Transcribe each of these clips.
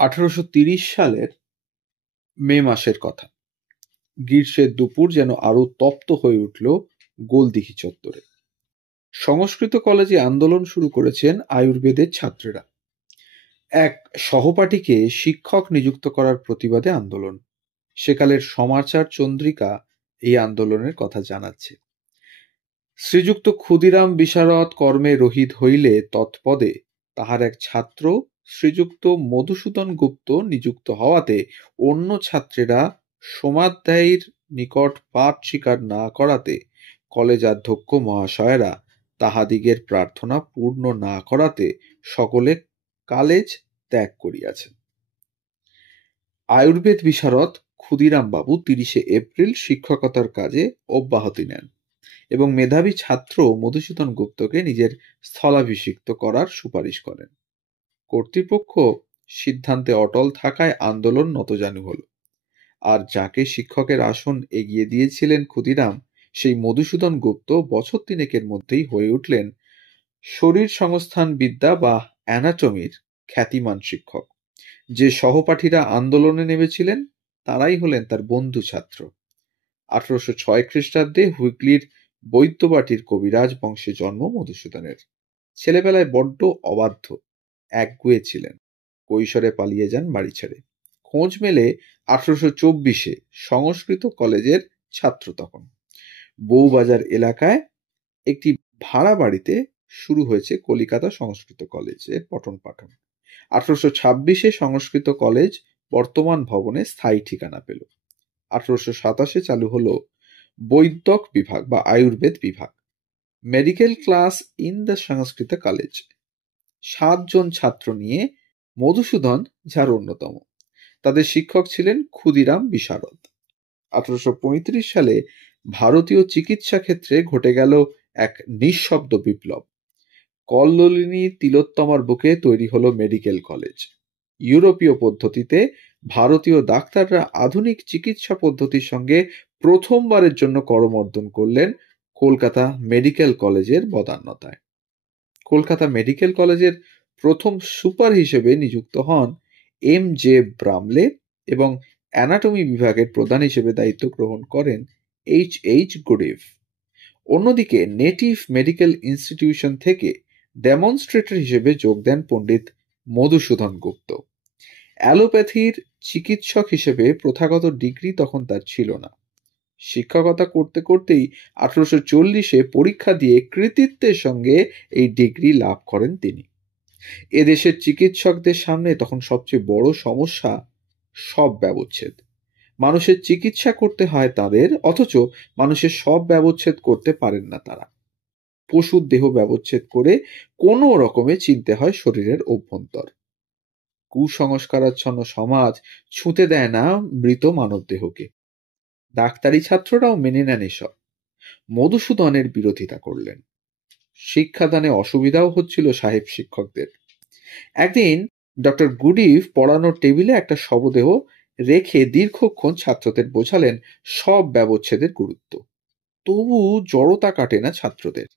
1830 সালের মে মাসের কথা। গ্রীষ্মের দুপুর যেন আরো তপ্ত হয়ে উঠল গোলদিঘি চত্বরে। সংস্কৃত কলেজে আন্দোলন শুরু করেছেন আয়ুর্বেদের ছাত্রেরা। এক সহপাঠীকে শিক্ষক নিযুক্ত করার প্রতিবাদে আন্দোলন। সেকালের সমাচার চন্দ্রিকা এই আন্দোলনের কথা জানাচ্ছে। শ্রীযুক্ত ক্ষুদিরাম বিশারদ কর্মে রহিত হইলে তৎপদে তাহার এক ছাত্র শ্রীযুক্ত মধুসূদন গুপ্ত নিযুক্ত হওয়াতে অন্য ছাত্রেরা সোমাধ্যায়ীর নিকট পাঠ স্বীকার না করাতে কলেজাধ্যক্ষ মহাশয়েরা তাহাদিগের প্রার্থনা পূর্ণ না করাতে সকলে কলেজ ত্যাগ করিয়াছেন। আয়ুর্বেদ বিশারদ ক্ষুদিরাম বাবু 30 এপ্রিল শিক্ষকতার কাজে অব্যাহতি নেন এবং মেধাবী ছাত্র মধুসূদন গুপ্তকে নিজের স্থলাভিষিক্ত করার সুপারিশ করেন। কর্তৃপক্ষ সিদ্ধান্তে অটল থাকায় আন্দোলন নতজানু হল। আর যাকে শিক্ষকের আসন এগিয়ে দিয়েছিলেন ক্ষুদিরাম, সেই মধুসূদন গুপ্ত বছর তিনেকের মধ্যেই হয়ে উঠলেন শরীর সংস্থান বিদ্যা বা অ্যানাটমির খ্যাতিমান শিক্ষক। যে সহপাঠীরা আন্দোলনে নেমেছিলেন তারাই হলেন তার বন্ধু ছাত্র। 1806 খ্রিস্টাব্দে হুগলির বৈদ্যবাটির কবিরাজ বংশে জন্ম মধুসূদনের। ছেলেবেলায় বড্ড অবাধ্য, একগুঁয়ে ছিলেন। কৈশোরে পালিয়ে যান বাড়ি ছেড়ে। খোঁজ মেলে 1824 সংস্কৃত কলেজের ছাত্র তখন। বউবাজার এলাকায় একটি ভাড়া বাড়িতে শুরু হয়েছে কলিকাতা সংস্কৃত কলেজের পঠন পাঠন। 1826 সংস্কৃত কলেজ বর্তমান ভবনে স্থায়ী ঠিকানা পেল। 1827 চালু হলো বৈদ্যক বিভাগ বা আয়ুর্বেদ বিভাগ, medical class in the Sanskrit college. 7 জন ছাত্র নিয়ে মধুসূদন যার অন্যতম। তাদের শিক্ষক ছিলেন ক্ষুদিরাম বিশারদ। 1835 সালে ভারতীয় চিকিৎসা ক্ষেত্রে ঘটে গেল এক নিঃশব্দ বিপ্লব। কল্লোলিনী তিলোত্তমার বুকে তৈরি হলো মেডিকেল কলেজ। ইউরোপীয় পদ্ধতিতে ভারতীয় ডাক্তাররা আধুনিক চিকিৎসা পদ্ধতির সঙ্গে প্রথমবারের জন্য করমর্দন করলেন কলকাতা মেডিকেল কলেজের বদান্যতায়। কলকাতা মেডিকেল কলেজের প্রথম সুপার হিসেবে নিযুক্ত হন M.J. ব্রামলে এবং অ্যানাটমি বিভাগের প্রধান হিসেবে দায়িত্ব গ্রহণ করেন H.H. গুডিভ। অন্যদিকে নেটিভ মেডিকেল ইনস্টিটিউশন থেকে ডেমনস্ট্রেটর হিসেবে যোগ দেন পণ্ডিত মধুসূদন গুপ্ত। অ্যালোপ্যাথির চিকিৎসক হিসেবে প্রথাগত ডিগ্রি তখন তার ছিল না। শিক্ষকতা করতে করতেই 1840 পরীক্ষা দিয়ে কৃতিত্বের সঙ্গে এই ডিগ্রি লাভ করেন তিনি। এদেশের চিকিৎসকদের সামনে তখন সবচেয়ে বড় সমস্যা সব ব্যবচ্ছেদ। মানুষের চিকিৎসা করতে হয় তাদের, অথচ মানুষের সব ব্যবচ্ছেদ করতে পারেন না তারা। পশুর দেহ ব্যবচ্ছেদ করে কোনো রকমে চিনতে হয় শরীরের অভ্যন্তর। কুসংস্কারাচ্ছন্ন সমাজ ছুঁতে দেয় না মৃত মানব দেহকে। ডাক্তারি ছাত্ররাও মেনে নেন এসব। মধুসূদনের বিরোধিতা করলেন। শিক্ষাদানে অসুবিধাও হচ্ছিল সাহেব শিক্ষকদের। একদিন ডক্টর গুডিভ পড়ানোর টেবিলে একটা শবদেহ রেখে দীর্ঘক্ষণ ছাত্রদের বোঝালেন সব ব্যবচ্ছেদের গুরুত্ব। তবু জড়তা কাটে না ছাত্রদের।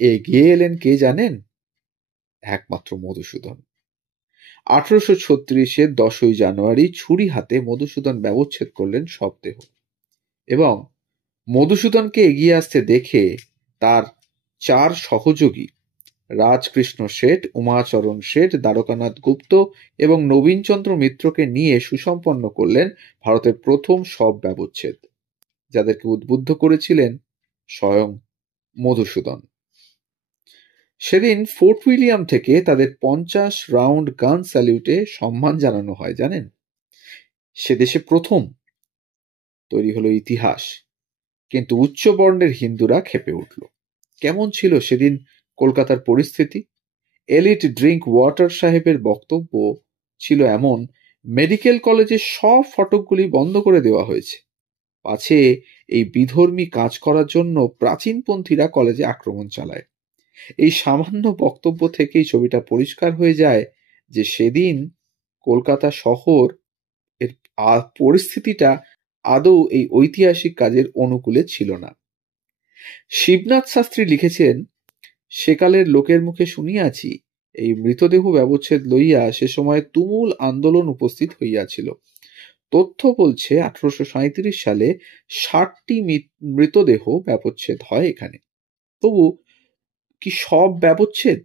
এগিয়ে এলেন কে জানেন? একমাত্র মধুসূদন। 1836 10 জানুয়ারি ছুরি হাতে মধুসূদন ব্যবচ্ছেদ করলেন সব দেহ। এবং মধুসূদনকে এগিয়ে আসতে দেখে তার 4 সহযোগী রাজকৃষ্ণ শেঠ, উমাচরণ শেঠ, দ্বারকানাথ গুপ্ত এবং নবীনচন্দ্র মিত্রকে নিয়ে সুসম্পন্ন করলেন ভারতের প্রথম সব ব্যবচ্ছেদ, যাদেরকে উদ্বুদ্ধ করেছিলেন স্বয়ং মধুসূদন। সেদিন ফোর্ট উইলিয়াম থেকে তাদের 50 রাউন্ড গান স্যালিউটে সম্মান জানানো হয় জানেন। সে দেশে প্রথম তৈরি হলো ইতিহাস। কিন্তু উচ্চ বর্ণের হিন্দুরা ক্ষেপে উঠল। কেমন ছিল সেদিন কলকাতার পরিস্থিতি? এলিট ড্রিঙ্ক ওয়াটার সাহেবের বক্তব্য ছিল এমন, মেডিকেল কলেজের সব ফটকগুলি বন্ধ করে দেওয়া হয়েছে, পাছে এই বিধর্মী কাজ করার জন্য প্রাচীনপন্থীরা কলেজে আক্রমণ চালায়। এই সামান্য বক্তব্য থেকেই ছবিটা পরিষ্কার হয়ে যায় যে সেদিন কলকাতা শহর এর পরিস্থিতিটা আদৌ এই ঐতিহাসিক কাজের অনুকূলে ছিল না। শিবনাথ শাস্ত্রী লিখেছেন, সেকালের লোকের মুখে শুনিয়াছি এই মৃতদেহ ব্যবচ্ছেদ লইয়া সে সময় তুমুল আন্দোলন উপস্থিত হইয়াছিল। তথ্য বলছে 1837 সালে 60টি মৃতদেহ ব্যবচ্ছেদ হয় এখানে। তবু কি সব ব্যবচ্ছেদ?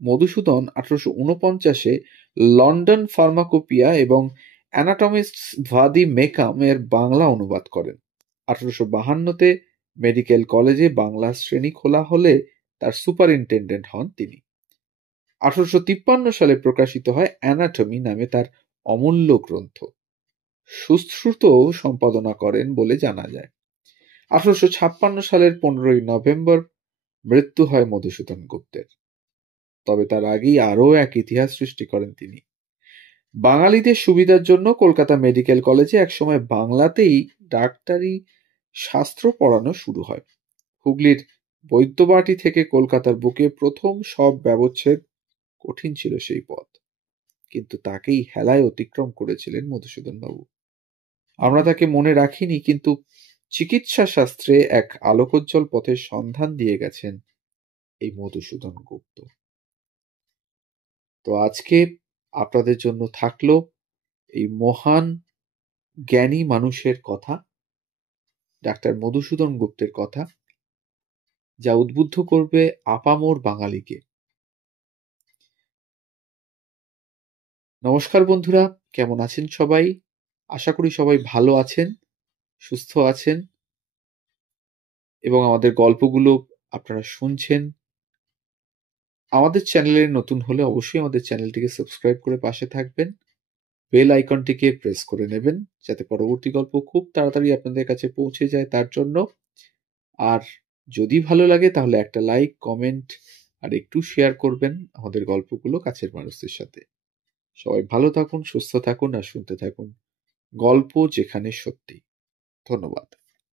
মধুসূদন 1849-এ লন্ডন ফার্মাকোপিয়া এবং অ্যানাটমিস্টস ভাদি মেকাম এর বাংলা অনুবাদ করেন। 1852-তে মেডিকেল কলেজে বাংলা শ্রেণী খোলা হলে তার সুপারিনটেন্ডেন্ট হন তিনি। 1853 সালে প্রকাশিত হয় অ্যানাটমি নামে তার অমূল্য গ্রন্থ। সুশ্রুত সম্পাদনা করেন বলে জানা যায়। 1856 সালের 15ই নভেম্বর মৃত্যু হয় মধুসূদন গুপ্তের। তবে তার আগেই আরও এক ইতিহাস সৃষ্টি করেন তিনি। বাঙালিদের সুবিধার জন্য কলকাতা মেডিকেল কলেজে একসময় বাংলাতেই ডাক্তারি শাস্ত্র পড়ানো শুরু হয়। হুগলির বৈদ্যবাটি থেকে কলকাতার বুকে প্রথম সব ব্যবচ্ছেদ। কঠিন ছিল সেই পথ, কিন্তু তাকেই হেলায় অতিক্রম করেছিলেন মধুসূদন বাবু। আমরা তাকে মনে রাখিনি, কিন্তু চিকিৎসা শাস্ত্রে এক আলোকোজ্জ্বল পথের সন্ধান দিয়ে গেছেন এই মধুসূদন গুপ্ত। তো আজকে আপনাদের জন্য থাকলো এই মহান জ্ঞানী মানুষের কথা, ডাক্তার মধুসূদন গুপ্তের কথা, যা উদ্বুদ্ধ করবে আপামর বাঙালিকে। নমস্কার বন্ধুরা, কেমন আছেন সবাই? আশা করি সবাই ভালো আছেন, সুস্থ আছেন এবং আমাদের গল্পগুলো আপনারা শুনছেন। আমাদের চ্যানেলে নতুন হলে অবশ্যই আমাদের চ্যানেলটিকে সাবস্ক্রাইব করে পাশে থাকবেন। বেল আইকনটিকে প্রেস করে নেবেন যাতে পরবর্তী গল্প খুব তাড়াতাড়ি আপনাদের কাছে পৌঁছে যায় তার জন্য। আর যদি ভালো লাগে তাহলে একটা লাইক, কমেন্ট আর একটু শেয়ার করবেন আমাদের গল্পগুলো কাছের মানুষদের সাথে। সবাই ভালো থাকুন, সুস্থ থাকুন আর শুনতে থাকুন গল্প যেখানে সত্যি। ধন্যবাদ।